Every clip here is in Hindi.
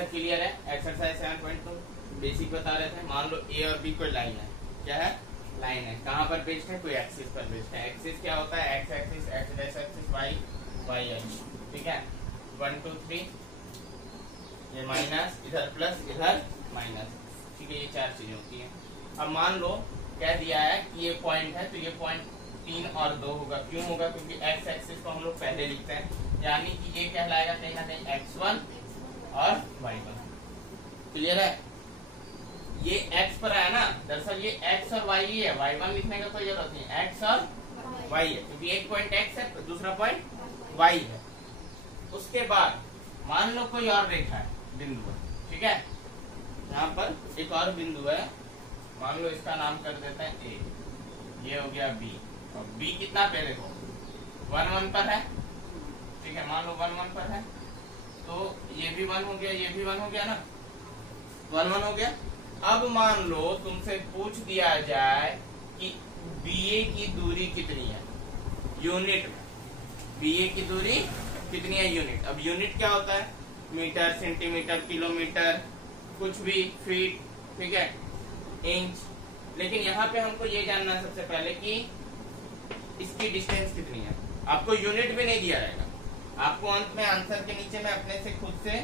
तक क्लियर है? एक्सरसाइज 7.2 बेसिक बता रहे थे। मान लो ए और बी कोई लाइन है, क्या है? लाइन है। कहाँ पर बेस्ड है? कोई एक्सिस पर बेस्ड है। एक्सिस क्या होता है? X axis, X dash axis, Y Y axis, ठीक है। 1 2 3 ये माइनस, इधर प्लस, इधर माइनस, ठीक है। ये चार चीजें होती हैं। अब मान लो कह दिया है कि ये पॉइंट है, तो ये पॉइंट 3 और 2 होगा। क्यों होगा? क्योंकि एक्स एक्सिस को हम लोग पहले लिखते हैं, यानी कि ये कहलाएगा कहीं ना कहीं x1 और y1। क्लियर है? ये x पर है ना, दरअसल ये x और y ही है, y1 लिखने का कोई जरूरत नहीं, x और y है, क्योंकि एक पॉइंट x है तो दूसरा पॉइंट y है। उसके बाद मान लो कोई और रेखा है, बिंदु है, ठीक है। यहाँ पर एक और बिंदु है, मान लो इसका नाम कर देते हैं ए, ये हो गया बी, और बी कितना पे देखो 1 1 पर है, ठीक है। मान लो 1 1 पर है, तो ये भी 1 हो गया, ये भी 1 हो गया ना, 1 1 हो गया। अब मान लो तुमसे पूछ दिया जाए कि बीए की दूरी कितनी है यूनिट में, बीए की दूरी कितनी है यूनिट। अब यूनिट क्या होता है? मीटर, सेंटीमीटर, किलोमीटर, कुछ भी, फीट, ठीक है, इंच। लेकिन यहाँ पे हमको ये जानना है सबसे पहले कि इसकी डिस्टेंस कितनी है। आपको यूनिट भी नहीं दिया रहेगा, आपको अंत में आंसर के नीचे में अपने से खुद से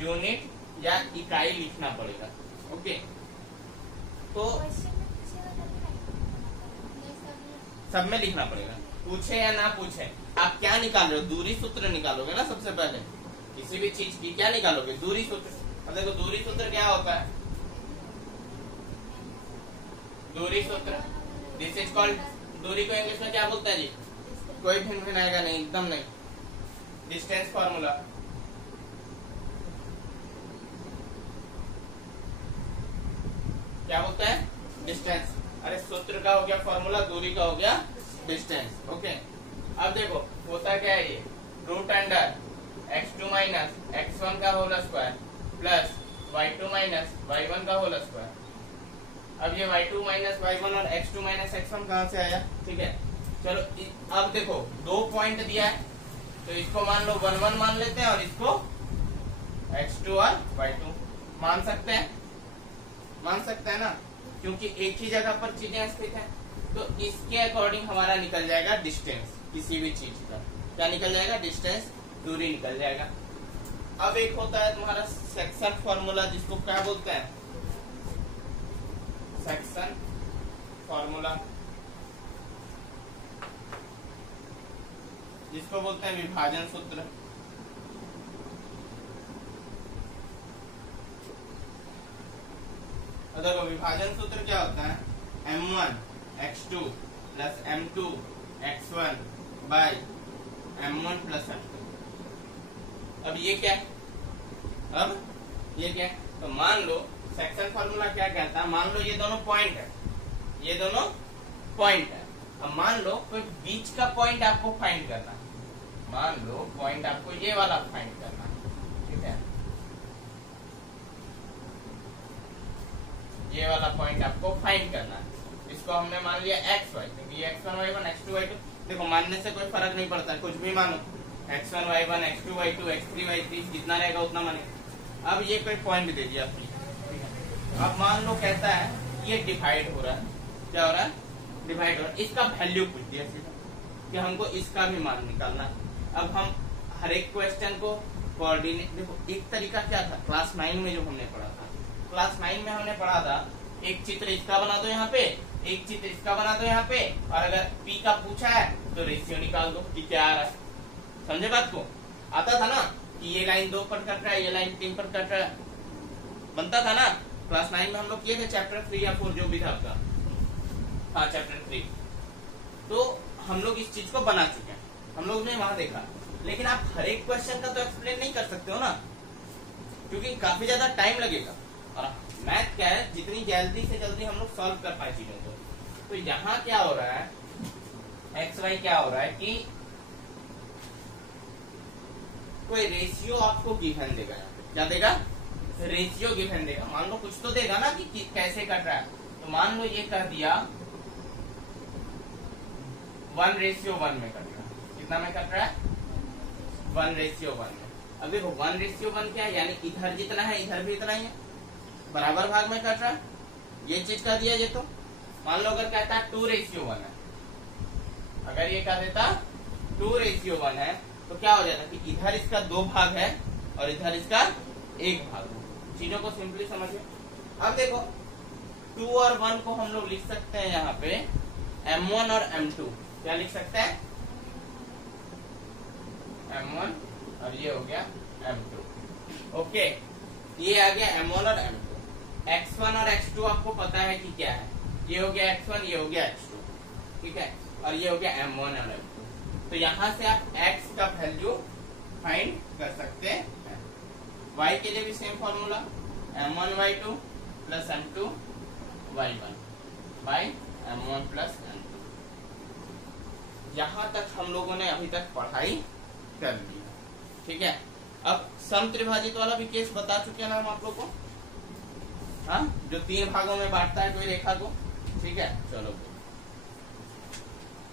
यूनिट या इकाई लिखना पड़ेगा। ओके, तो सब में लिखना पड़ेगा, पूछे या ना पूछे। आप क्या निकाल रहे हो? दूरी सूत्र निकालोगे ना सबसे पहले, किसी भी चीज की क्या निकालोगे? दूरी सूत्र। अब देखो दूरी सूत्र क्या होता है? दूरी सूत्र, दिस इज कॉल्ड, दूरी को इंग्लिश में क्या बोलते हैं जी? कोई भिन्न आएगा नहीं, एकदम नहीं, डिस्टेंस फॉर्मूला। क्या बोलते हैं? डिस्टेंस। अरे सूत्र का हो गया फॉर्मूला, दूरी का हो गया डिस्टेंस। ओके, अब देखो होता क्या है, ये root under x2 minus x1 का whole square plus y2 minus y1 का होल स्क्वायर। अब ये y2 माइनस y1 और x2 माइनस x1 कहाँ से आया? ठीक है, चलो अब देखो दो पॉइंट दिया है, तो इसको मान लो 1 1 मान लेते हैं और इसको x2 और y2 मान सकते हैं, मान सकते हैं ना, क्योंकि एक ही जगह पर चीजें स्थित हैं। तो इसके अकॉर्डिंग हमारा निकल जाएगा डिस्टेंस, किसी भी चीज का क्या निकल जाएगा? डिस्टेंस, दूरी निकल जाएगा। अब एक होता है तुम्हारा सेक्शन फॉर्मूला, जिसको क्या बोलते हैं? सेक्शन फॉर्मूला, जिसको बोलते हैं विभाजन सूत्र। देखो विभाजन सूत्र क्या होता है? m1 x2 plus m2 x1 by m1 plus m2। अब ये क्या है? अब ये क्या है? तो मान लो सेक्शन फॉर्मूला क्या कहता है? मान लो ये दोनों पॉइंट है, ये दोनों पॉइंट है। अब मान लो कोई बीच का पॉइंट आपको फाइंड करना है, मान लो पॉइंट आपको ये वाला फाइंड करना है, ठीक है, ये वाला पॉइंट आपको फाइंड करना है। इसको हमने मान लिया x y, क्योंकि ये x1 y1 x2 y2, देखो मानने से कोई फर्क नहीं पड़ता, कुछ भी मानो, x1 y1 x2 y2 x3 y3 जितना रहेगा उतना माने। अब ये कोई पॉइंट दे दिया आपने, ठीक है। अब मान लो कहता है ये डिवाइड हो रहा है, क्या हो रहा है? डिवाइड हो रहा है। इसका वैल्यू पूछ दिया सीधा कि हमको इसका भी मान निकालना है। अब हम हर एक क्वेश्चन को कोऑर्डिनेट, देखो एक तरीका क्या था क्लास 9 में जो हमने पढ़ा था, क्लास 9 में हमने पढ़ा था एक चित्र इसका बना दो यहाँ पे, एक चित्र इसका बना दो यहाँ पे, और अगर P का पूछा है तो रेशियो निकाल दो कि क्या आ रहा है। समझे बात को? आता था ना कि ये लाइन 2 पर कट रहा है, ये लाइन 3 पर कट रहा है, बनता था ना। क्लास 9 में हम लोग किए थे चैप्टर 3 या 4 जो भी था आपका, हाँ चैप्टर 3। तो हम लोग इस चीज को बना चुके हैं, हम लोग ने वहां देखा। लेकिन आप हर एक क्वेश्चन का तो एक्सप्लेन नहीं कर सकते हो ना, क्योंकि काफी ज्यादा टाइम लगेगा। और मैथ क्या है, जितनी जल्दी से जल्दी हम लोग सॉल्व कर पाए चीजों को। तो यहाँ क्या हो रहा है, एक्स वाई क्या हो रहा है कि कोई रेशियो आपको गिवन देगा। क्या देगा? रेशियो गिवन देगा। मान लो कुछ तो देगा ना कि कैसे कट रहा है। तो मान लो ये कह दिया 1:1 में कट रहा है। कितना में कट रहा है? 1:1 में। अब देखो 1:1 क्या है, यानी इधर जितना है इधर भी इतना ही है, बराबर भाग में कट रहा है। ये चीज कर दिया ये। तो मान लो अगर कहता है 2:1 है, अगर ये कह देता 2:1 है तो क्या हो जाता कि इधर इसका 2 भाग है और इधर इसका 1 भाग है। चीजों को सिंपली समझिए। अब देखो 2 और 1 को हम लोग लिख सकते हैं यहाँ पे M1 और M2। क्या लिख सकते हैं? M1 और ये हो गया M2। ओके, ये आ गया M1 और M2। X1 और X2 आपको पता है कि क्या है, ये हो गया X1, ये हो गया X2, ठीक है, और ये हो गया M1 और M2। तो यहाँ से आप X का वैल्यू फाइंड कर सकते हैं। Y के लिए भी same formula, M1Y2 plus M2Y1 by M1 plus M2। यहाँ तक हम लोगों ने अभी तक पढ़ाई कर ली, ठीक है। अब सम त्रिभाजित वाला भी केस बता चुके हैं ना हम आप लोग को, हाँ, जो 3 भागों में बांटता है कोई रेखा को, ठीक है। चलो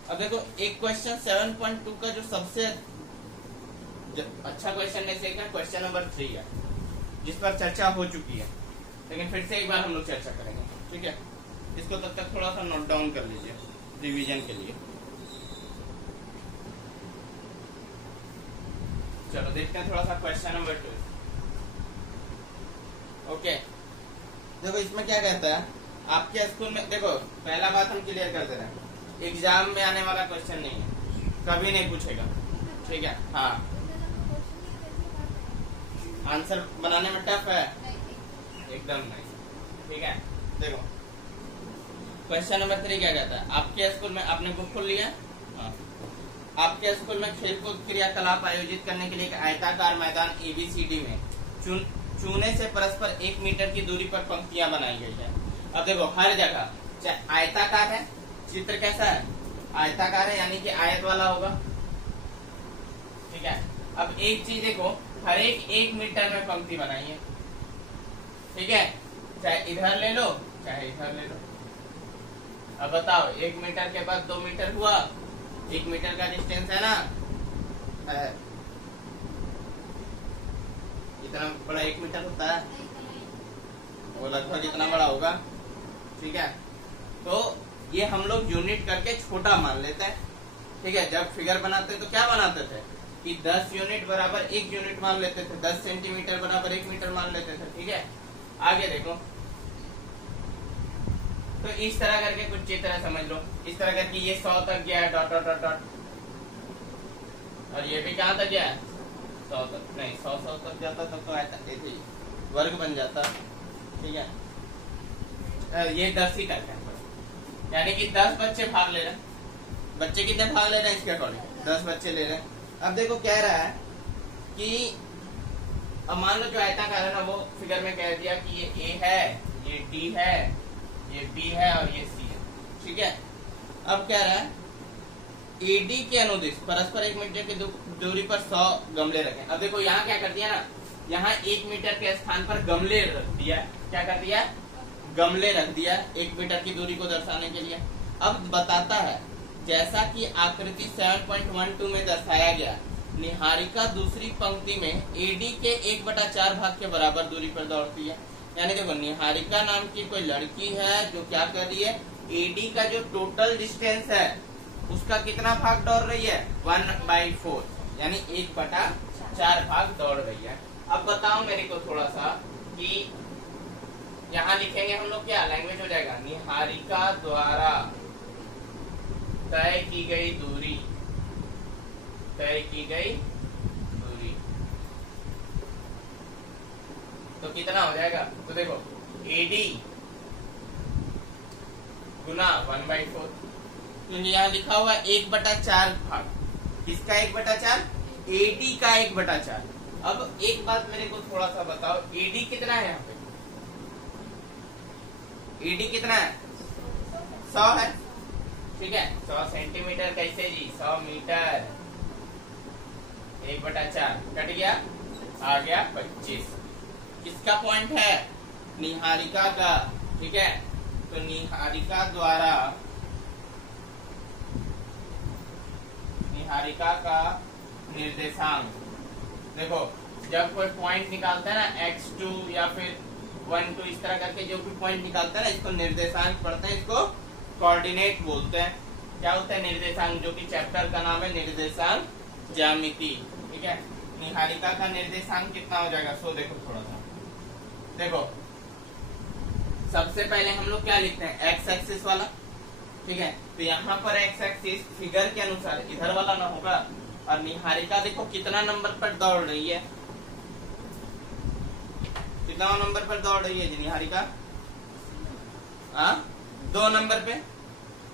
अब देखो एक क्वेश्चन 7.2 का जो सबसे अच्छा क्वेश्चन में से एक है, क्वेश्चन नंबर 3 है, जिस पर चर्चा हो चुकी है, लेकिन फिर से एक बार हम लोग चर्चा करेंगे, ठीक है। इसको तब तक थोड़ा सा नोट डाउन कर लीजिए रिवीजन के लिए। चलो देखते हैं थोड़ा सा क्वेश्चन नंबर 2। ओके, देखो इसमें क्या कहता है, आपके स्कूल में देखो पहला बात हम क्लियर कर दे रहे हैं, एग्जाम में आने वाला क्वेश्चन नहीं है, कभी नहीं पूछेगा, ठीक है। हाँ, आंसर बनाने में टफ है, एकदम नहीं, ठीक है। देखो क्वेश्चन नंबर 3 क्या कहता है, आपके स्कूल में, आपने बुक खोल लिया, हाँ, आपके स्कूल में खेलकूद क्रियाकलाप आयोजित करने के लिए एक आयताकार मैदान ABCD में चूने से परस्पर 1 मीटर की दूरी पर पंक्तियां बनाई गई है। अब देखो हर जगह चाहे आयताकार है, चित्र कैसा है, आयताकार है, यानी कि आयत वाला होगा, ठीक है। अब एक चीज देखो, हर एक 1 मीटर में पंक्ति बनाई है, ठीक है, चाहे इधर ले लो चाहे इधर ले लो। अब बताओ 1 मीटर के बाद 2 मीटर हुआ, 1 मीटर का डिस्टेंस है ना, इतना बड़ा 1 मीटर होता है, वो लगभग इतना बड़ा होगा, ठीक है। तो ये हम लोग यूनिट करके छोटा मान लेते हैं, ठीक है। जब फिगर बनाते तो क्या बनाते थे कि 10 यूनिट बराबर 1 यूनिट मान लेते थे, 10 सेंटीमीटर बराबर 1 मीटर मान लेते थे, ठीक है। आगे देखो, तो इस तरह करके कुछ चित्र समझ लो, इस तरह करके ये 100 तक गया है, डॉट डॉट डॉट डॉट, और ये भी कहाँ तक गया है, 100 तक नहीं, 100 तक जाता तब तो ऐसे वर्ग बन जाता, ठीक है। ये 10 ही तक है, यानी कि 10 बच्चे भाग ले रहे हैं। बच्चे कितने भाग ले रहे हैं इसके अकॉर्डिंग, 10 बच्चे ले रहे हैं। अब देखो कह रहा है कि अब मान लो जो आयताकार है ना, वो फिगर में कह दिया कि ये A है, ये D है, ये B है और ये C है, ठीक है। अब कह रहा है AD के अनुदिश परस्पर 1 मीटर की दूरी पर 100 गमले रखें। अब देखो यहाँ क्या कर दिया ना, यहाँ 1 मीटर के स्थान पर गमले रख दिया, क्या कर दिया, गमले रख दिया 1 मीटर की दूरी को दर्शाने के लिए। अब बताता है जैसा कि आकृति 7.12 में दर्शाया गया, निहारिका दूसरी पंक्ति में AD के 1/4 भाग के बराबर दूरी पर दौड़ती है। यानी देखो निहारिका नाम की कोई लड़की है जो क्या कर रही है, AD का जो टोटल डिस्टेंस है उसका कितना भाग दौड़ रही है, 1/4, यानी 1/4 भाग दौड़ रही है। अब बताओ मेरे को थोड़ा सा कि यहाँ लिखेंगे हम लोग, क्या लैंग्वेज हो जाएगा, निहारिका द्वारा तय की गई दूरी, तय की गई दूरी, तो कितना हो जाएगा, तो देखो AD गुना 1/4, क्योंकि यहाँ लिखा हुआ 1/4 भाग, किसका 1/4, AD का 1/4। अब एक बात मेरे को थोड़ा सा बताओ, AD कितना है यहाँ पे, AD कितना है, 100 है, ठीक है। 100 सेंटीमीटर कैसे जी, 100 मीटर, 1/4 कट गया, आ गया 25। किसका पॉइंट है, निहारिका का, ठीक है। तो निहारिका द्वारा, निहारिका का निर्देशांक, देखो जब कोई पॉइंट निकालता है ना x2 या फिर 1 2 इस तरह करके जो भी पॉइंट निकालता है ना, इसको निर्देशांक पढ़ते हैं, इसको कोऑर्डिनेट बोलते हैं। क्या होता है? निर्देशांक, जो कि चैप्टर का नाम है निर्देशांक ज्यामिति। ठीक है, निहारिका का निर्देशांक कितना हो जाएगा? सो देखो थोड़ा सा, देखो सबसे पहले हम लोग क्या लिखते हैं? एक्स एक्सिस वाला। ठीक है, तो यहाँ पर एक्स एक्सिस फिगर के अनुसार इधर वाला ना होगा। और निहारिका देखो कितना नंबर पर दौड़ रही है, कितना नंबर पर दौड़ रही है जी निहारिका? 2 नंबर पे,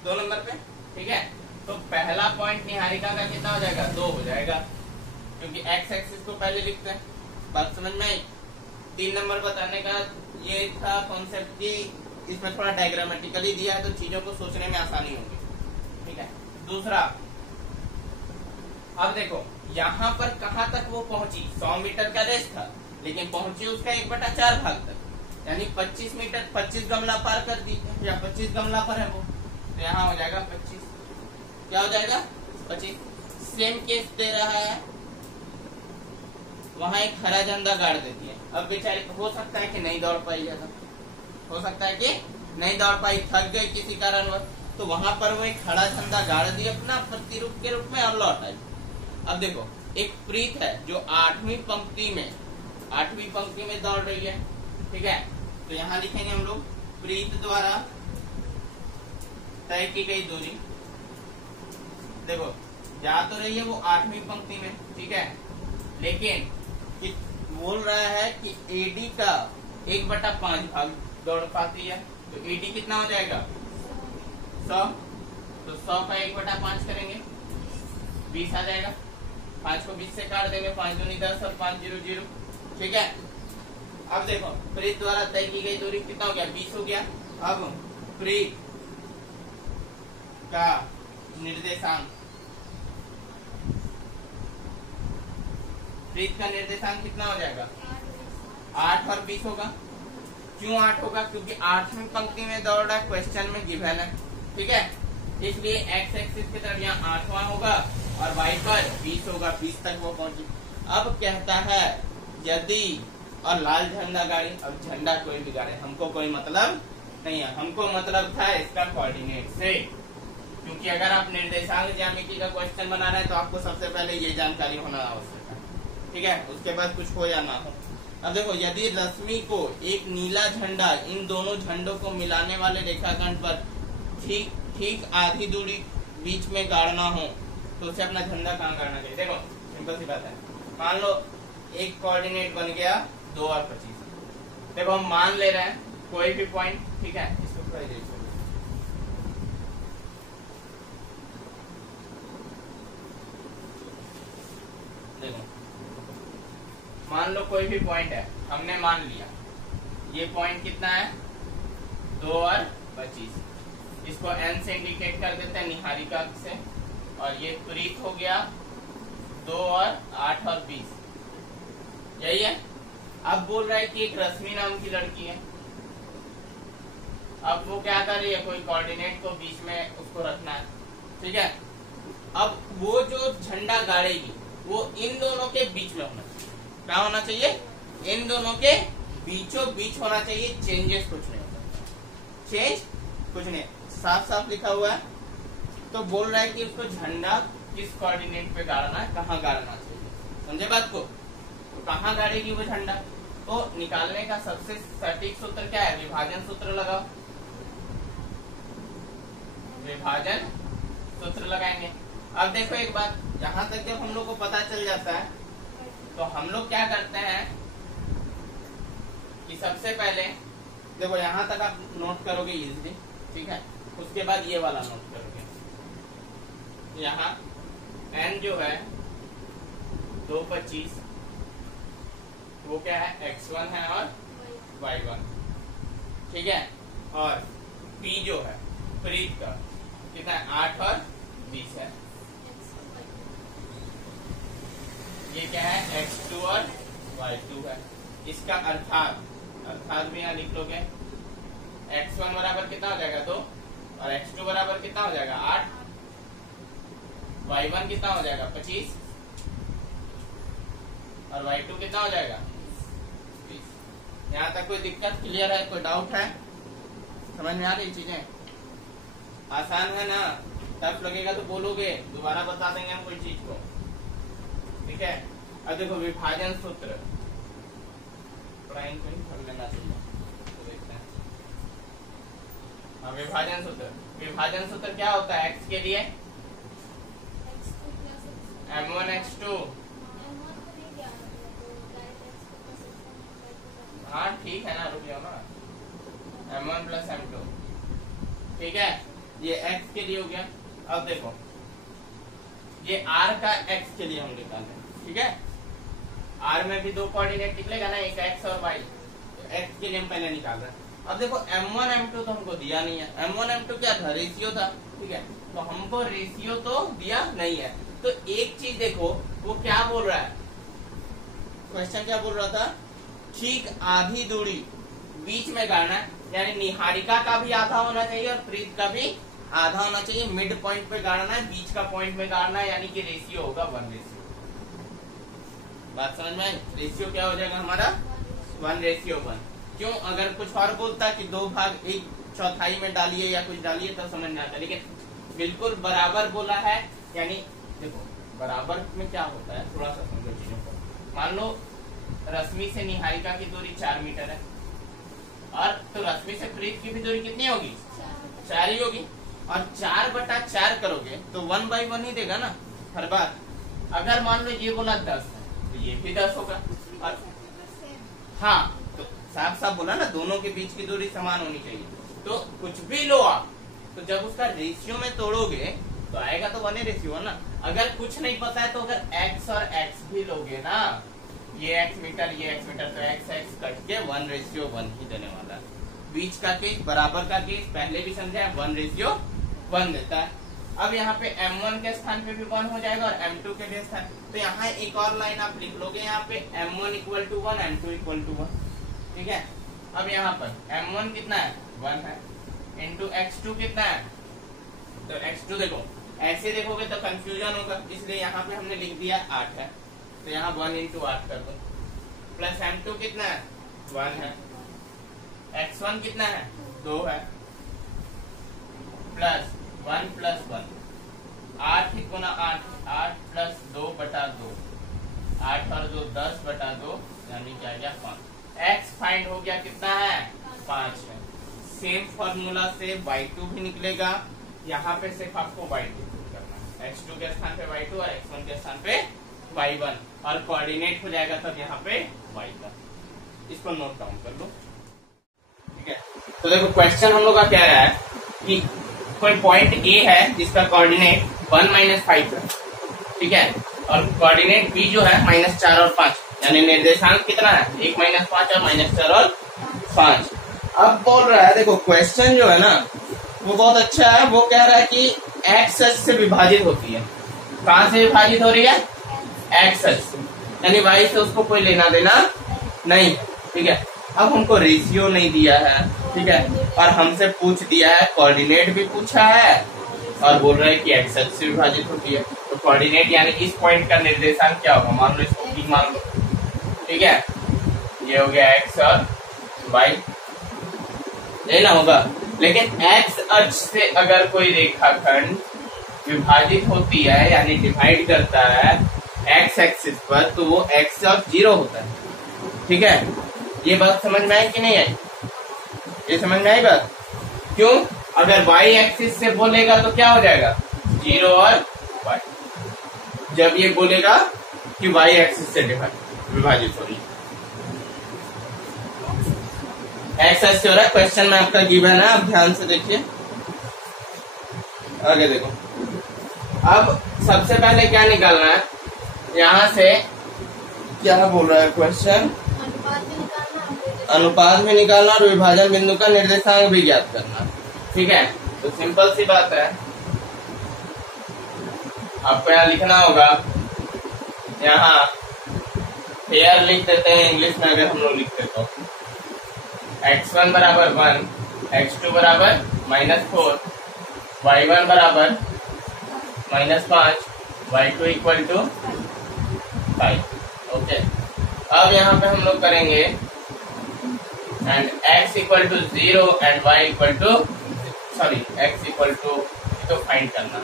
2 नंबर पे। ठीक है, तो पहला पॉइंट निहारिका का कितना हो जाएगा? 2 हो जाएगा, क्योंकि एक्स एक्सिस को पहले लिखते हैं। बात समझ में आई? 3 नंबर बताने का ये था कॉन्सेप्ट कि इसमें थोड़ा डायग्रामेटिकली दिया है तो चीजों को सोचने में आसानी होगी। ठीक है, दूसरा, अब देखो यहाँ पर कहाँ तक वो पहुंची? 100 मीटर का रेस था, लेकिन पहुंची उसका 1/4 भाग तक, यानी 25 मीटर, 25 गमला पार कर दी, या 25 गमला पर है वो, तो यहाँ हो जाएगा 25। क्या हो जाएगा? 25। सेम केस दे रहा है, वहां एक हरा झंडा गाड़ देती है। अब बेचारी हो सकता है कि नहीं दौड़ पाई, ज्यादा हो सकता है कि नहीं दौड़ पाई, थक गई किसी कारणवश, तो वहां पर वो एक हरा झंडा गाड़ दी अपना प्रतिरूप के रूप में और लौट आई। अब देखो एक प्रीत है जो 8वीं पंक्ति में दौड़ रही है। ठीक है, तो यहाँ लिखेंगे हम लोग प्रीत द्वारा तय की गई दूरी। देखो जा तो रही है वो 8वीं पंक्ति में, ठीक है, लेकिन बोल रहा है कि एडी का 1/5 भाग दौड़ पाती है, तो एडी कितना हो जाएगा? 100। तो 100 का 1/5 करेंगे, 20 आ जाएगा। 5 को 20 से काट देंगे, 5 दूनी 10 और 5 0 0। ठीक है, अब देखो प्रीत द्वारा तय की गई दूरी कितना हो गया? 20 हो गया। अब प्रीत का निर्देशांक, प्रीत का निर्देशांक कितना हो जाएगा? 8 और 20 होगा। क्यों 8 होगा? क्योंकि 8वीं पंक्ति में दौड़ रहा है, क्वेश्चन में गिवन है। ठीक है, इसलिए एक्स एक्सिस की तरफ यहाँ 8वां होगा और वाई पर 20 होगा, 20 तक वो पहुंची। अब कहता है यदि, और लाल झंडा गाड़ी, अब झंडा कोई भी गाड़े, हमको कोई मतलब नहीं है, हमको मतलब था इसका कोऑर्डिनेट से, क्योंकि अगर आप निर्देशांक ज्यामिति का क्वेश्चन बना रहे हैं तो आपको सबसे पहले ये जानकारी होना आवश्यक है। ठीक है, उसके बाद कुछ हो या ना हो। अब देखो यदि रश्मि को एक नीला झंडा इन दोनों झंडों को मिलाने वाले रेखाखंड पर ठीक आधी दूरी बीच में गाड़ना हो, तो उसे अपना झंडा कहाँ गाड़ना चाहिए? देखो सिंपल सी बात है, मान लो एक कोऑर्डिनेट बन गया 2 और 25। देखो हम मान ले रहे हैं कोई भी पॉइंट, ठीक है, इसको थोड़ा देखो, देखो मान लो कोई भी पॉइंट है, हमने मान लिया ये पॉइंट कितना है? 2 और 25। इसको n से इंडिकेट कर देते हैं निहारिका से, और ये प्रीत हो गया 2 और 8 और 20, यही है। अब बोल रहा है कि एक रश्मि नाम की लड़की है, अब वो क्या कर रही है? कोई कोऑर्डिनेट को बीच में उसको रखना है। ठीक है, अब वो जो झंडा गाड़ेगी वो इन दोनों के बीच में होना चाहिए। क्या होना चाहिए? इन दोनों के बीचों बीच होना चाहिए। चेंजेस कुछ नहीं होता, चेंज कुछ नहीं, साफ साफ लिखा हुआ है। तो बोल रहा है कि उसको झंडा किस कोऑर्डिनेट पे गाड़ना है, कहाँ गाड़ना चाहिए, समझे बात को? तो कहाँ गाड़ेगी वो झंडा? तो निकालने का सबसे सटीक सूत्र क्या है? विभाजन सूत्र लगाओ, विभाजन सूत्र लगाएंगे। अब देखो एक बात, यहाँ तक जब हम लोग को पता चल जाता है तो हम लोग क्या करते हैं कि सबसे पहले देखो यहाँ तक आप नोट करोगे इजीली, ठीक है, उसके बाद ये वाला नोट करोगे। यहाँ n जो है 225, वो क्या है? x1 है और y1, ठीक है, और p जो है प्रीत का कितना है? 8 और 20 है। ये क्या है? x2 और y2 है। इसका अर्थात भी यहाँ लिख लोगे, x1 बराबर कितना हो जाएगा? 2, और x2 बराबर कितना हो जाएगा? 8, y1 कितना हो जाएगा? 25। और y2 कितना हो जाएगा 20। यहाँ तक कोई दिक्कत क्लियर है, कोई डाउट है, समझ में आ रही चीजें? आसान है ना? टफ लगेगा तो बोलोगे, दोबारा बता देंगे हम कोई चीज को, ठीक है? अब देखो विभाजन सूत्र थोड़ा इनको ही पढ़ लेना चाहिए, तो देखते हैं। हाँ, विभाजन सूत्र क्या होता है x के लिए? m1 x2। हाँ ठीक है ना, रुक जाओ ना, m1 प्लस m2, ठीक है? ये x के लिए हो गया। अब देखो ये r का x के लिए हम निकालें, ठीक है? r में भी दो कोऑर्डिनेट निकलेगा ना, एक x और y, तो x के लिए हम पहले निकाल रहे हैं। अब देखो m1 m2 तो हमको दिया नहीं है, m1 m2 क्या था? रेशियो था, ठीक है? तो हमको रेशियो तो दिया नहीं है। तो एक चीज देखो, वो क्या बोल रहा है, क्वेश्चन क्या बोल रहा था? ठीक आधी दूरी बीच में गाड़ना है, यानी निहारिका का भी आधा होना चाहिए और प्रीत का भी आधा होना चाहिए। मिड पॉइंट पे गाड़ना है, बीच का पॉइंट में गाड़ना है, यानी कि रेशियो होगा 1:। बात समझ में आई? रेशियो क्या हो जाएगा हमारा 1:1। क्यों? अगर कुछ और बोलता कि 2 भाग 1/4 में डालिए या कुछ डालिए तो समझ में आता, लेकिन बिल्कुल बराबर बोला है। यानी देखो बराबर में क्या होता है, थोड़ा सा समझो चीजों को। मान लो रश्मि से निहारिका की दूरी 4 मीटर है, और तो रश्मि से प्रीत की भी दूरी कितनी होगी? 4 ही होगी। और 4/4 करोगे तो 1/1 ही देगा ना हर बार। अगर मान लो ये बोला 10 है तो ये भी 10 होगा। और हाँ, तो साफ साफ बोला ना, दोनों के बीच की दूरी समान होनी चाहिए। तो कुछ भी लो आप, तो जब उसका रेशियो में तोड़ोगे तो आएगा तो 1:1 ना। अगर कुछ नहीं पता है तो अगर x और x भी लोगे ना, ये x मीटर ये x मीटर, तो x कट के 1:1 ही देने वाला है। बीच का केस, बराबर का केस पहले भी समझा है, 1:1 देता है। अब यहाँ पे m1 के स्थान पे भी 1 हो जाएगा और m2 के भी स्थान। तो यहाँ एक और लाइन आप लिख लोगे, यहाँ पे m1 = 1, m2 = 1, ठीक है? अब यहाँ पर m1 कितना है? 1 है, इंटू x2 कितना है? तो x2 देखो, ऐसे देखोगे तो कंफ्यूजन होगा, इसलिए यहाँ पे हमने लिख दिया 8 है, तो यहाँ 1 × 8 कर दो। प्लस m2 कितना है? 1 है। x1 कितना है? 2 है। प्लस 1 + 1, 8 × 8, 8 + 2/2, 8 और 2 10/2, यानी क्या आ गया 5। x फाइंड हो गया, कितना है? 5 है। सेम फॉर्मूला से y2 भी निकलेगा, यहाँ पे सिर्फ आपको y2 करना है, x2 के स्थान पे y2 और x1 के स्थान पे y1, और कोऑर्डिनेट हो जाएगा तब यहाँ पे y का। इसको नोट डाउन कर लो, ठीक है? तो देखो क्वेश्चन हम लोग का कह रहा है कि कोई पॉइंट A है जिसका कोऑर्डिनेट 1 - 5 है, ठीक है? और कोऑर्डिनेट B जो है -4 और 5, यानी निर्देशांक कितना है? 1 - 5 और -4 और 5। अब बोल रहा है, देखो क्वेश्चन जो है ना वो बहुत अच्छा है। वो कह रहा है कि x अक्ष से विभाजित होती है। कहां से विभाजित हो रही है? x अक्ष से, यानी y से उसको कोई लेना देना नहीं, ठीक है? अब हमको रेशियो नहीं दिया है, ठीक है? और हमसे पूछ दिया है, कोऑर्डिनेट भी पूछा है और बोल रहा है कि x अक्ष से विभाजित होती है। तो कोऑर्डिनेट यानी इस पॉइंट का निर्देशांक क्या होगा? मान लो इसको P मान लो, ठीक है? ये हो गया x और y, लेना होगा। लेकिन x अक्ष से अगर कोई रेखाखंड विभाजित होती है, यानी डिवाइड करता है x एक्सिस पर, तो वो x और 0 होता है, ठीक है? ये बात समझ में आई कि नहीं आई? ये समझ में आई बात? क्यों? अगर y एक्सिस से बोलेगा तो क्या हो जाएगा? 0 और y। जब ये बोलेगा कि y एक्सिस से विभाजित हो रही है, x एक्सिस हो रहा है। क्वेश्चन में आपका गिवन है, आप ध्यान से देखिए, आगे देखो। अब सबसे पहले क्या निकालना है? यहाँ से क्या बोल रहा है क्वेश्चन? अनुपात भी निकालना और विभाजन बिंदु का निर्देशांक भी ज्ञात करना, ठीक है? तो सिंपल सी बात है, आपको यहाँ लिखना होगा, यहाँ हेयर लिख देते हैं इंग्लिश में, अगर हम लोग लिखते तो x1 = 1, x2 = -4, y1 = -5, y2 = 5, okay? अब यहाँ पे हम लोग करेंगे and x equal to 0 and y equal to sorry x equal to तो फाइंड करना,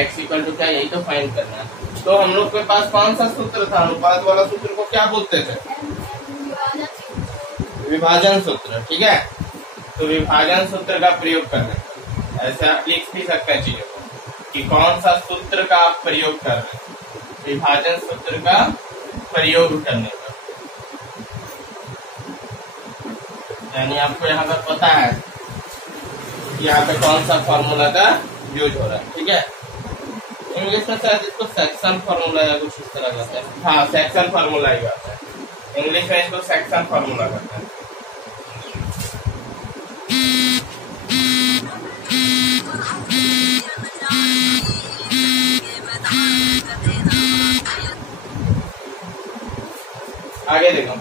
x इक्वल टू क्या यही तो फाइंड करना है। तो हम लोग के पास कौन सा सूत्र था, अनुपात वाला सूत्र को क्या बोलते थे, विभाजन सूत्र। ठीक है, तो विभाजन सूत्र का प्रयोग करना, ऐसे आप लिख भी सकते हैं चीजों को कि कौन सा सूत्र का आप प्रयोग कर रहे हैं, विभाजन सूत्र का प्रयोग करने का, यानी आपको यहाँ पर पता है यहाँ पे कौन सा फॉर्मूला का यूज हो रहा है। ठीक है, इंग्लिश में शायद इसको सेक्शन फॉर्मूला या कुछ इस तरह का है, हाँ सेक्शन फॉर्मूला ही आता है, इंग्लिश में इसको सेक्शन फॉर्मूला कहते हैं। आगे देखो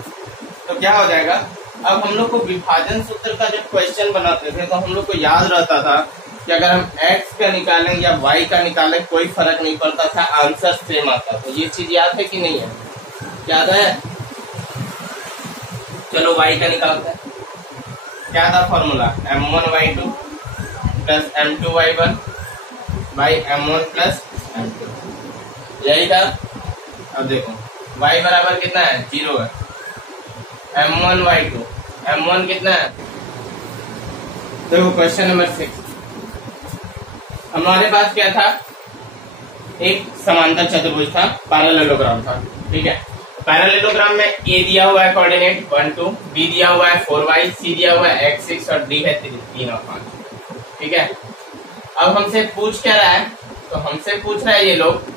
तो क्या हो जाएगा, अब हम लोग को विभाजन सूत्र का जब क्वेश्चन बनाते थे तो हम लोग को याद रहता था कि अगर हम x का निकालें या y का निकालें कोई फर्क नहीं पड़ता था, आंसर सेम आता। तो ये चीज याद है कि नहीं है, याद है? चलो y का निकालते हैं। क्या था formula, m1y2 plus m2y1 by m1 plus m2, यही था। अब देखो y बराबर कितना है, 0 है, m1y2 m1 कितना है, देखो क्वेश्चन नंबर 6 हमारे पास क्या था, एक समांतर चतुर्भुज था, पैरेललोग्राम था। ठीक है, पैरेललोग्राम में a दिया हुआ है कोऑर्डिनेट 1 2, b दिया हुआ है 4y, c दिया हुआ है x 6 और d है 3 और 5। ठीक है, अब हमसे पूछ क्या रहा है, तो हमसे पूछ रहा है ये लोग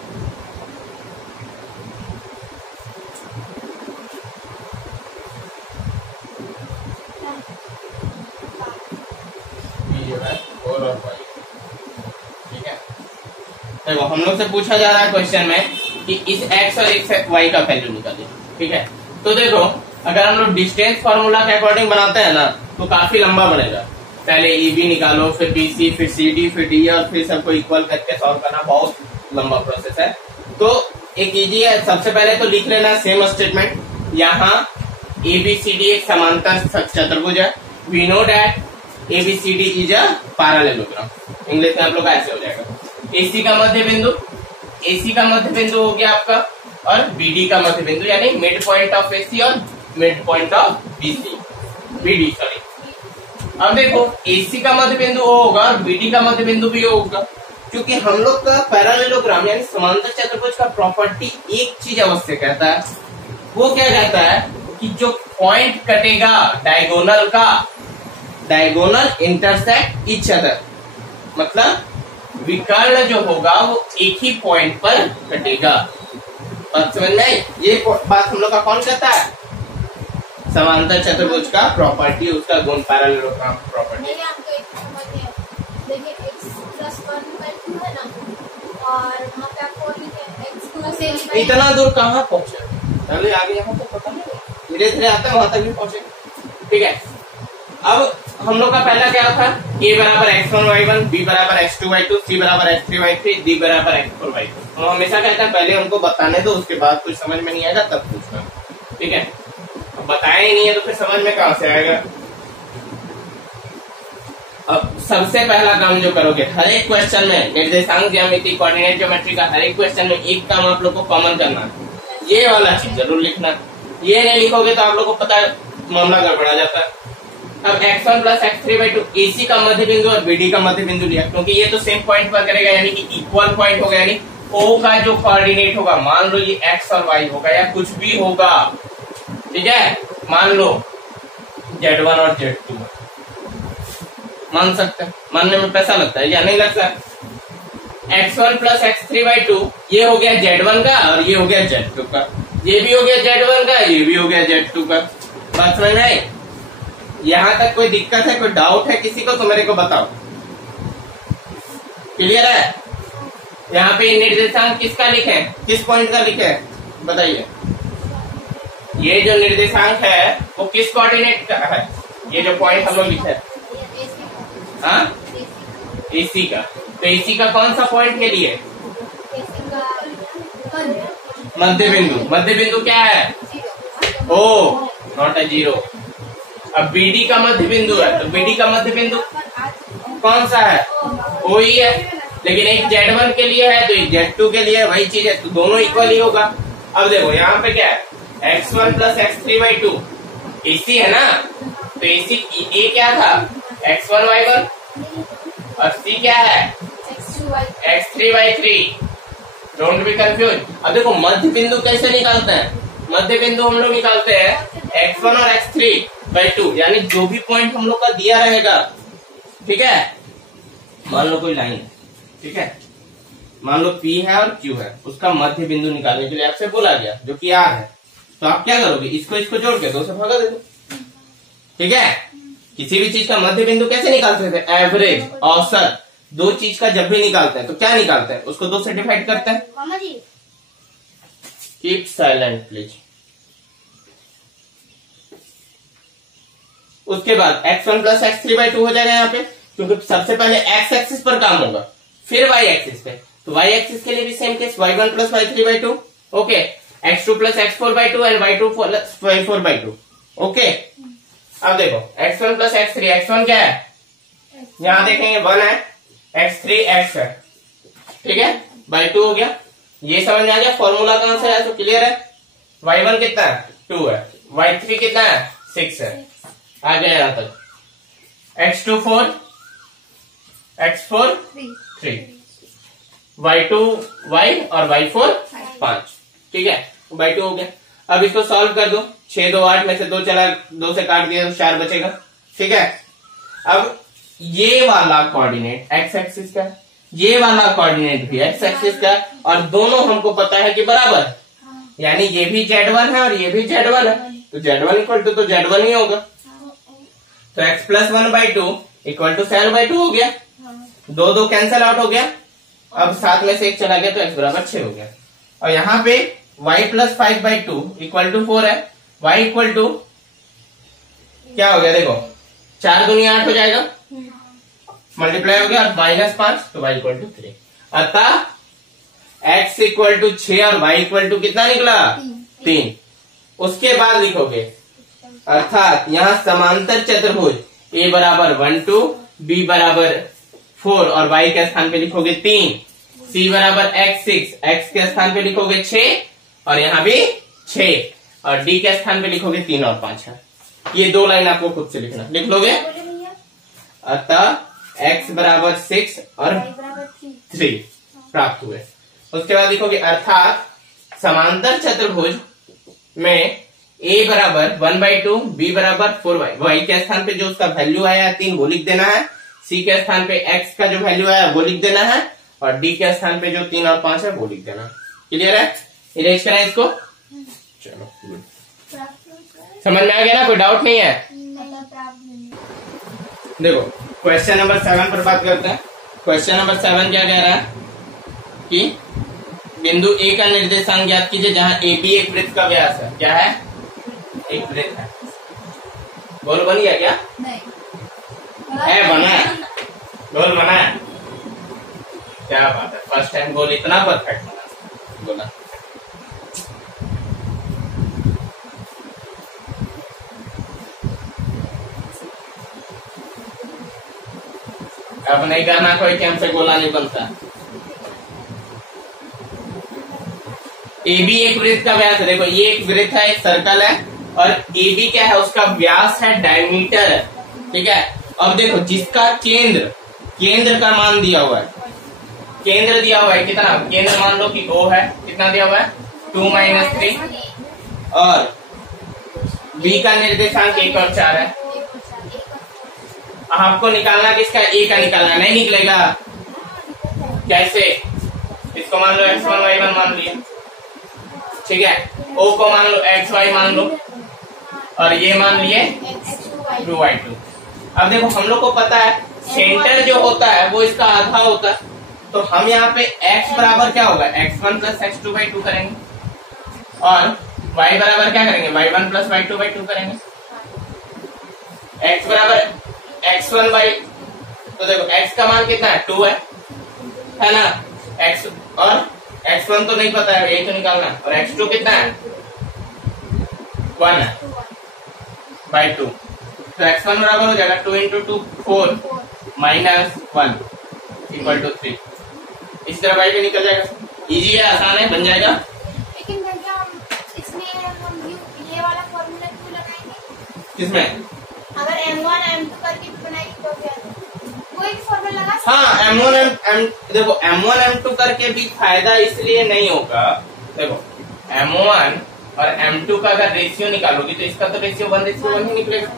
देखो हम लोग से पूछा जा रहा है क्वेश्चन में कि इस x और इस y का वैल्यू निकालिए। ठीक है, तो देखो अगर हम लोग डिस्टेंस फॉर्मूला के अकॉर्डिंग बनाते हैं ना तो काफी लंबा बनेगा, पहले EB निकालो फिर BC फिर CD फिर D और फिर सबको इक्वल करके सॉल्व करना बहुत लंबा प्रोसेस है। तो एक इजी है, सबसे पहले तो लिख लेना सेम स्टेटमेंट, यहाँ ABCD एक समांतर चतुर्भुज है, we know that ABCD is a parallelogram. English में आप लोग ऐसे हो जाएगा, AC का मध्य बिंदु, AC का मध्य बिंदु हो गया आपका, और BD का मध्य बिंदु यानी मिड पॉइंट ऑफ AC और mid point of BD sorry. अब देखो AC का मध्य बिंदु वो होगा और BD का मध्य बिंदु भी होगा, क्योंकि हम लोग का पैरेललोग्राम यानी समांतर चतुर्भुज का प्रॉपर्टी एक चीज अवश्य कहता है, वो क्या कहता है कि जो पॉइंट कटेगा डायगोनल का, डायगोनल इंटरसेक्ट ईच अदर, मतलब विकर्ण जो होगा वो एक ही पॉइंट पर कटेगा। बात समझ में? ये बात हम लोग का कौन कहता है, समांतर चतुर्भुज का प्रॉपर्टी, उसका गुण, पैरेललोग्राम प्रॉपर्टी। देखिए x+1/2 है ना, और वहाँ पे आपको x+1/2 इतना दूर कहाँ पहुँचे, पहले आगे यहाँ तो पता नहीं, धीरे धीरे आता है वहां तक भी पहुँचे। ठीक है, अब हम लोग का पहला क्या था, a बराबर x1y1, b बराबर x2y2, c बराबर x3y3, d बराबर x4y2। हम हमेशा कहते हैं पहले हमको बताने दो, उसके बाद कुछ समझ में नहीं आएगा तब पूछना। ठीक है, अब बताया ही नहीं है तो फिर समझ में कहां से आएगा। अब सबसे पहला काम जो करोगे, हर एक क्वेश्चन में निर्देशांक ज्यामिति कोऑर्डिनेट ज्योमेट्री का हर एक क्वेश्चन में एक काम आप लोग को कॉमन करना है, ये वाला चीज जरूर लिखना। ये नहीं लिखोगे तो आप लोग को पता है मामला गड़बड़ा जाता है। अब x1 प्लस x3/2 AC का मध्य बिंदु और BD का मध्य बिंदु लिया, क्योंकि ये तो सेम पॉइंट पर करेगा, यानी कि इक्वल पॉइंट होगा, यानी O का जो कोऑर्डिनेट होगा, मान लो ये x और y होगा या कुछ भी होगा। ठीक है, मान लो Z1 और Z2 मान सकते हैं, मानने में पैसा लगता है या नहीं लगता है। x1 प्लस x3/2 ये हो गया Z1 का और ये हो गया Z2 का, ये भी हो गया Z1 का, ये भी हो गया Z2 का। बात समझ में आई? यहाँ तक कोई दिक्कत है, कोई डाउट है किसी को तो मेरे को बताओ। क्लियर है? यहाँ पे निर्देशांक किसका लिखे, किस पॉइंट का लिखे, बताइए। ये जो निर्देशांक है वो किस कोऑर्डिनेट का है, ये जो पॉइंट हम लोग लिखे हैं, हाँ AC का। तो AC का कौन सा पॉइंट के लिए, मध्य बिंदु। मध्य बिंदु क्या है, ओ नॉट ए जीरो। अब BD का मध्य बिंदु है, तो BD का मध्य बिंदु कौन सा है? ओ ही है। लेकिन एक Z1 के लिए है तो एक Z2 के लिए वही चीज है, तो दोनों इक्वल ही होगा। अब देखो यहाँ पे क्या है, x1 प्लस x3/2 AC है ना, तो AC A क्या था, x1/1 और C क्या है, x3/3। Don't be confuse. अब देखो मध्य बिंदु कैसे निकालते हैं, मध्य बिंदु हम लोग निकालते हैं x1 और x3/2, यानी जो भी पॉइंट हम लोग का दिया रहेगा, ठीक है, मान लो कोई लाइन, ठीक है, मान लो P है और Q है, उसका मध्य बिंदु निकालने के लिए आपसे बोला गया, जो कि R है। तो आप क्या करोगे, इसको जोड़ के 2 से भागा दे दो, ठीक है। किसी भी चीज का मध्य बिंदु कैसे निकालते थे, एवरेज, औसत, दो चीज का जब भी निकालते हैं तो क्या निकालते हैं, उसको 2 से डिवाइड करते हैं। मामा जी कीप साइलेंट प्लीज। उसके बाद x1 प्लस x3/2 हो जाएगा यहाँ पे, क्योंकि सबसे पहले x एक्सिस पर काम होगा, फिर y एक्सिस पे, तो y एक्सिस के लिए भी same case, y1 plus y3/2, okay, x2 plus x4/2 and y2 plus y4/2, okay. अब देखो x1 प्लस x3, x1 क्या है, यहां देखेंगे 1 है, x3 x है, ठीक है, y2 हो गया। ये समझ में आ गया फॉर्मूला कहां से है, तो क्लियर है। y1 कितना है, 2 है, y3 कितना है, 6 है, आ गया यहां तक। x2 4, x4 3, y2 y और y4 5, ठीक है, y2 हो गया। अब इसको सॉल्व कर दो, 6 2 8 में से 2 चला, 2 से काट दिया तो 4 बचेगा, ठीक है। अब ये वाला कोऑर्डिनेट x एक्सिस का, ये वाला कोऑर्डिनेट भी x एक्सिस का, और दोनों हमको पता है कि बराबर, यानी ये भी Z1 है और ये भी Z1 है, तो Z1 इक्वल टू तो Z1 ही होगा। तो x प्लस 1/2 इक्वल टू 7/2 हो गया, 2 2 कैंसिल आउट हो गया। अब 7 में से 1 चला गया तो x बराबर 6 हो गया। और यहाँ पे y प्लस 5/2 इक्वल टू 4 है, y इक्वल टू क्या हो गया, देखो 4 दूनी 8 हो जाएगा, मल्टीप्लाई हो गया, और -5 तो y इक्वल टू 3। अतः x इक्वल टू 6 और y इक्वल टू कितना निकला, 3। उसके बाद लिखोगे, अर्थात यहाँ समांतर चतुर्भुज a बराबर 1 2, b बराबर 4 और y के स्थान पे लिखोगे 3, c बराबर x 6, x के स्थान पे लिखोगे 6 और यहाँ भी 6, और d के स्थान पे लिखोगे 3 और 5 है। ये 2 लाइन आपको खुद से लिखना, लिख लोगे। अतः x बराबर 6 और 3 प्राप्त हुए। उसके बाद लिखोगे, अर्थात समांतर चतुर्भुज में a बराबर 1/2, b बराबर 4y, y के स्थान पे जो उसका वैल्यू आया 3 वो लिख देना है, c के स्थान पे x का जो वैल्यू आया वो लिख देना है, और d के स्थान पे जो 3 और 5 है वो लिख देना। क्लियर है, इरेज करें इसको, चलो समझ में आ गया ना, कोई डाउट नहीं है। देखो क्वेश्चन नंबर 7 पर बात करते हैं। क्वेश्चन नंबर 7 क्या कह रहा है कि बिंदु A का निर्देशांक ज्ञात कीजिए जहां AB एक वृत्त का व्यास है। क्या है, एक वृत्त है। गोल बन गया क्या, नहीं है, बना है, गोल बना है, क्या बात है, फर्स्ट टाइम गोल इतना परफेक्ट बना बोला। अब नहीं करना कोई कि हमसे गोला नहीं बनता। AB एक वृत्त का व्यास है, देखो ये एक वृत्त है, एक सर्कल है, और AB क्या है, उसका व्यास है, डायमीटर है, ठीक है। अब देखो जिसका केंद्र का मान दिया हुआ है, केंद्र दिया हुआ है कितना, केंद्र मान लो कि O है, कितना दिया हुआ है 2 - 3, और B का निर्देशांक 1 और 4 है। आपको निकालना किसका, A का निकालना, नहीं निकलेगा, कैसे, इसको मान लो x1 y1 मान लिया, ठीक है, O को मान लो xy मान लो, और ये मान लिए 2y2। अब देखो हम लोग को पता है सेंटर जो होता है वो इसका आधा होता है, तो हम यहाँ पे x बराबर क्या होगा, x1 प्लस x2/2 करेंगे, और y बराबर क्या करेंगे, y1 प्लस y2/2 करेंगे। x बराबर x1 बाई, तो देखो x का मान कितना है 2 है ना, x और x1 तो नहीं पता है, यही तो निकालना, और x2 कितना है 1 है बाई 2, तो x1 बराबर हो जाएगा 2 इंटू 2 4 माइनस 1 इक्वल टू 3। इस तरह बाई पे निकल जाएगा। इजी है, आसान है, बन जाएगा। लेकिन भैया हम इसमें हम ये वाला फॉर्मूला क्यों लगाएंगे? किसमें? अगर M1 M2 करके बनाएंगे तो क्या कोई भी फॉर्मूला लगा सकते? हाँ, M1 देखो M1 M2 करके भी फायदा इसलिए नहीं होगा। देखो M1 और M2 का अगर रेशियो निकालोगी तो इसका तो रेशियो 1:1 ही निकलेगा।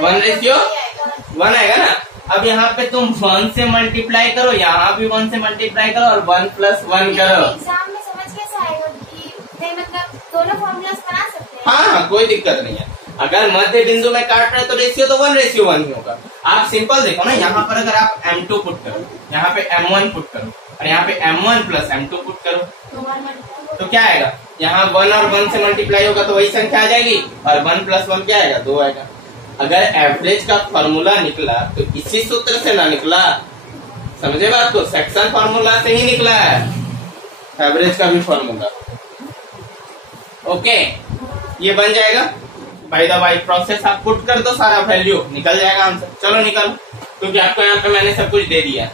1:1 आएगा ना। अब यहाँ पे तुम 1 से मल्टीप्लाई करो, यहाँ भी 1 से मल्टीप्लाई करो और 1 + 1 करो। एग्जाम में समझ कैसे आएगा कि मतलब दोनों फॉर्मूलास बना सकते हैं? हाँ, कोई दिक्कत नहीं है। अगर मध्य बिंदु में काट रहे हैं तो रेशियो तो 1:1 ही होगा। आप सिंपल देखो ना, यहाँ पर अगर आप M2 पुट करो, यहाँ पे M1 पुट करो और यहाँ पे M1 + M2 पुट करो तो क्या आएगा? यहाँ 1 और 1 से मल्टीप्लाई होगा तो वही संख्या आ जाएगी और 1 + 1 क्या आएगा? 2 आएगा। अगर एवरेज का फॉर्मूला निकला तो इसी सूत्र से ना निकला, समझे बात को? सेक्शन फॉर्मूला से ही निकला है एवरेज का भी फॉर्मूला। ओके, ये बन जाएगा। बाय द बाय प्रोसेस आप पुट कर दो, सारा वैल्यू निकल जाएगा आंसर। चलो निकलो, क्योंकि आपको यहाँ पे मैंने सब कुछ दे दिया,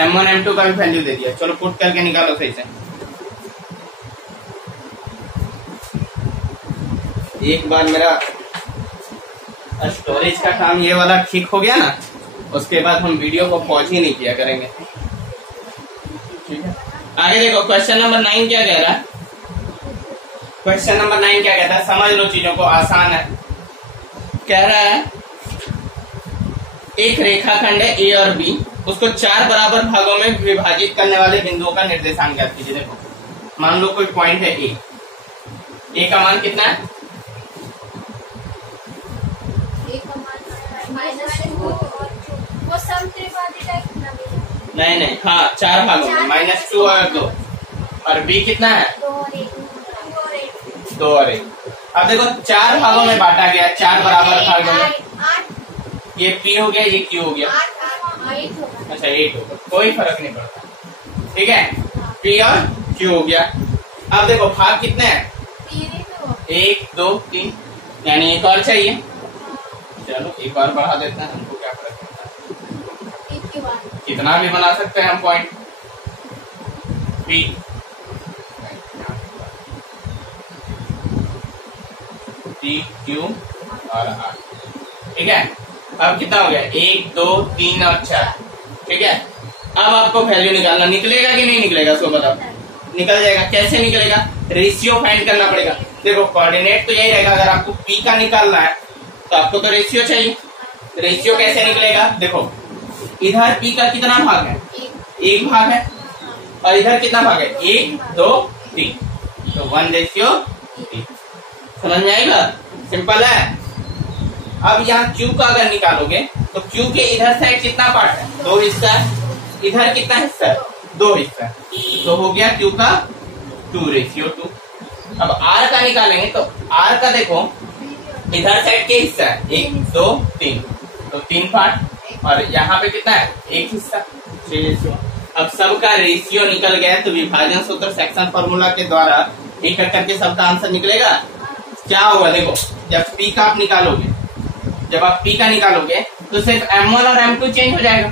M1 M2 का भी वैल्यू दे दिया। चलो पुट करके निकालो सही से। एक बार मेरा स्टोरेज का काम ये वाला ठीक हो गया ना, उसके बाद हम वीडियो को पॉज ही नहीं किया करेंगे। ठीक है, आगे देखो क्वेश्चन नंबर 9 क्या कह रहा है। क्वेश्चन नंबर 9 क्या कहता है, समझ लो चीजों को, आसान है। कह रहा है एक रेखाखंड है A और B, उसको 4 बराबर भागों में विभाजित करने वाले बिंदुओं का निर्देशांक ज्ञात कीजिए। देखो मान लो कोई पॉइंट है A का मान कितना है? वो समत्रिभाजित है कितना? नहीं, हाँ 4 भागों में, -2 और 2। और B कितना है? 2 और 1। अब देखो 4 भागों में बांटा गया, 4 बराबर भागों में। ये P हो गया, ये Q हो गया। अच्छा 8 होगा, कोई फर्क नहीं पड़ता। ठीक है, P और Q हो गया। अब देखो भाग कितने हैं? 1 2 3, यानी एक और चाहिए। चलो एक और बढ़ा देते हैं, हमको क्या फर्क पड़ता है, कितना भी बना सकते हैं हम पॉइंट। P Q और R। ठीक है, अब कितना हो गया? 1 2 3 और 4। ठीक है, अब आपको वैल्यू निकालना, निकलेगा कि नहीं निकलेगा सो बताओ। निकल जाएगा। कैसे निकलेगा? रेशियो फाइंड करना पड़ेगा। देखो कोऑर्डिनेट तो यही रहेगा, अगर आपको P का निकालना है तो आपको तो रेशियो चाहिए। रेशियो कैसे निकलेगा? देखो इधर P का कितना भाग है? 1 भाग है, और इधर कितना भाग है? 1 2 3, तो 1:3। समझ में आएगा? सिंपल है। अब यहाँ Q का अगर निकालोगे तो Q के इधर साइड कितना पार्ट है? 2 हिस्सा है। इधर कितना हिस्सा है? 2 हिस्सा। तो हो गया Q का 2:2। अब R का निकालेंगे तो R का देखो इधर साइड के हिस्सा है 1 2 3, तो 3 पार्ट, और यहाँ पे कितना है? 1 हिस्सा, 6:1। अब सबका रेशियो निकल गया है, तो विभाजन सूत्र सेक्शन फॉर्मूला के द्वारा एक एक करके सबका आंसर निकलेगा। क्या होगा? देखो जब P का आप निकालोगे, जब आप P का निकालोगे तो सिर्फ M1 और M2 चेंज हो जाएगा।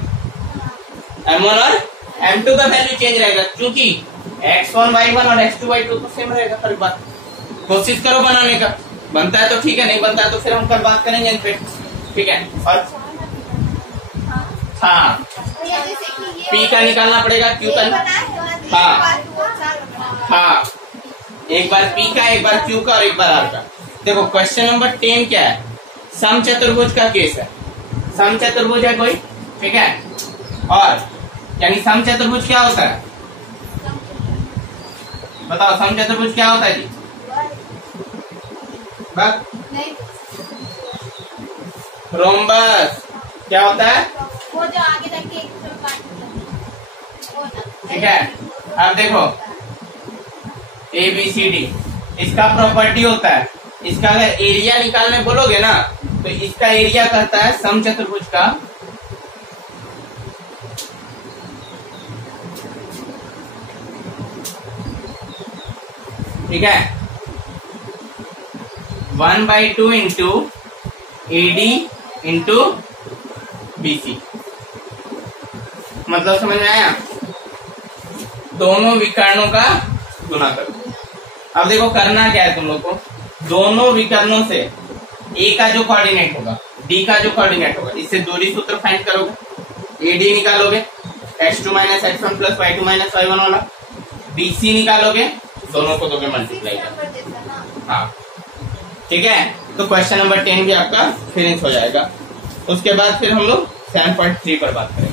M1 और M2 का वैल्यू चेंज रहेगा, क्योंकि X1 Y1 और X2 Y2 तो सेम रहेगा। हर बात कोशिश करो बनाने का, बनता है तो ठीक है, नहीं बनता है तो फिर हम कल बात करेंगे इन पे। ठीक है, और हाँ P का निकालना पड़ेगा, Q का। हाँ, एक बार P का, एक बार Q का और एक बार R का। देखो क्वेश्चन नंबर 10 क्या है? समचतुर्भुज का केस है। समचतुर्भुज है कोई, ठीक है, और यानी समचतुर्भुज क्या होता है? बताओ समचतुर्भुज क्या होता है जी? रोम्बस क्या होता है? वो जो आगे तक के ठीक है, अब देखो ABCD इसका प्रॉपर्टी होता है, इसका अगर एरिया निकालने बोलोगे ना तो इसका एरिया कहता है समचतुर्भुज का ठीक है 1/2 इंटू AD इंटू BC। मतलब समझ में आया? दोनों विकर्णों का गुना करो। अब देखो करना क्या है तुम लोग को, दोनों विकर्णों से A का जो कोऑर्डिनेट होगा, D का जो कोऑर्डिनेट होगा, इससे दूरी सूत्र फाइंड करोगे, AD निकालोगे, x2 minus x1 plus y2 minus y1 वाला, BC निकालोगे, दोनों को दोगे मल्टीप्लाई। हाँ ठीक है, तो क्वेश्चन नंबर 10 भी आपका फिनिश हो जाएगा। उसके बाद फिर हम लोग 7.3 पर बात करेंगे।